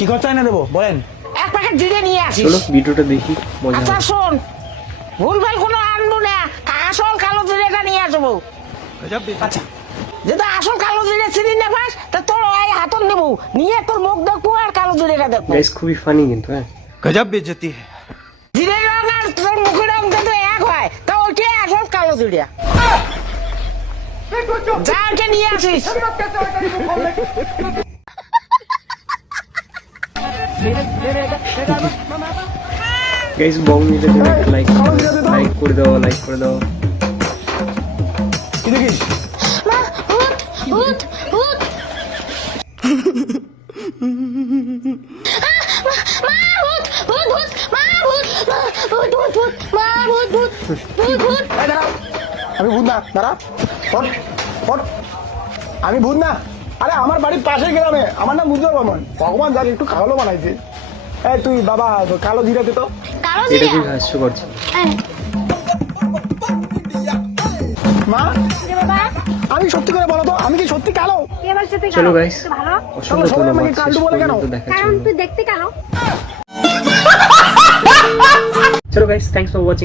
কি খরচা এনে দেবো বলেন? এক প্যাকেট জিরে নিয়ে আসিস। চলো ভিডিওটা দেখি, মজা আচ্ছা হবে। শোন, ভুলভাল কোনো আনবো না, আসল কালো জিরেটা নিয়ে আসবো। আচ্ছা যেটা আসল কালো জিরে চিনি না পাস, তা তোর ওই হাতন দেবো, নিয়ে তোর মুখ দেখবো আর কালো জিরেটা দেখবো। গাইস খুবই ফানি কিন্তু, হ্যাঁ গজব বেজতি है। জিরের রং আর তোর মুখের রং যদি এক হয়, তা ওইটাই আসল কালো জিরে। যা ওইটা নিয়ে আসিস। গাইস বং নিতে লাইক করে দাও, লাইক করে দাও। কি দেখিস? মা ভূত ভূত ভূত মা ভূত ভূত ভূত মা ভূত ভূত ভূত ভূত মা ভূত ভূত ভূত ভূত এই দাঁড়াও, আমি ভূত না, দাঁড়া ওঠ ওঠ, আমি ভূত না। আরে আমার বাড়ির পাশে গ্রামে, আমার নাম বুঝতে পারবো। ভগবান জানি একটু খাওয়ালো বানাইছে। এই তুই বাবা কালো জিরাতে তো কালো এটা জিরে খুব হাস্যকর ছিল। মা, বাবা আমি সত্যি করে বলো তো, আমি কি সত্যি কালো? কে বলছে তুই চলো কালো? গাইস, তুই ভালো অসংখ্য সবাই ধন্যবাদ আমাকে কালটু বলে কেন? দেখার কারণ জন্য। তুই দেখতে কালো। চলো গাইস, থ্যাঙ্কস ফর ওয়াচিং।